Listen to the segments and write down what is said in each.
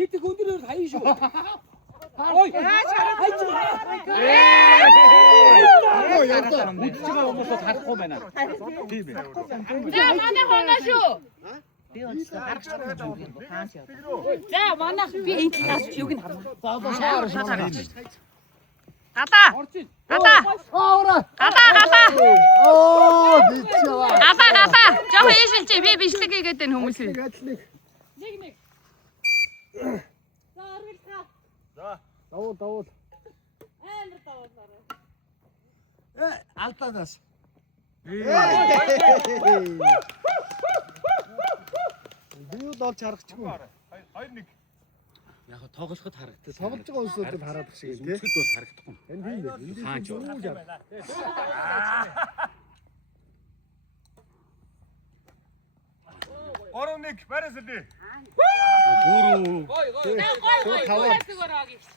Тэтгэх өндөрөөр хаяа шүү. Ой. Үдчигээ хүмүүс харахгүй байна. Тийм ээ. За манай хоноо шүү. Би өнөөдөр харах юм тааш яа. За манай би энэ талаас юуг нь харна. Гата. Гата. Гата. Бичээ. Гата. Жоо хийшилчээ би бичлэг хийгээд байна хүмүүсээ. Нэг. За аргалгаа. Давуу. Амар давуулаарай. Алтанаас. Би юу долж харагдчихгүй. 2-1. Яг тоглоход харагддаг. Тоглож байгаа улсуудад хараад шиг юм тий. Үзэхэд бол харагдахгүй. Энд тийм дээ. Энд Хаач. юу яа. 3-1 барайсалээ. Гүрүү. Гой.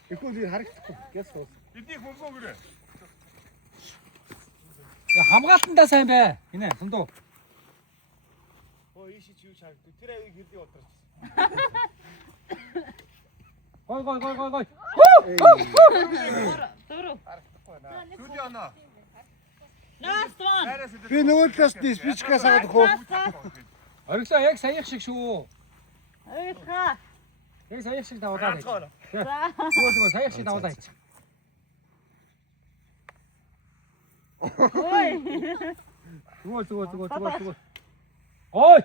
Тэгэхгүй би харагдахгүй. Гэс уус. Эдний хөнгөө гэрээ. Хамгаалтандаа сайн бай. Хинэ сундуу. Оо ийш чи юу чаг. Тэр аяг хэрдий ударч. Гой. Дөрөв. Сүди ана. Last one. Барайсалээ. Би нөгөө талаас нь спичкээс аваад хөө. Оргилоо яг саях шиг шүү. Аргалгаа. Яг саях шиг давуулаад. Ацгаана. Зүгээр саях шиг давуулаад. Ой. Зүгээр. Ой.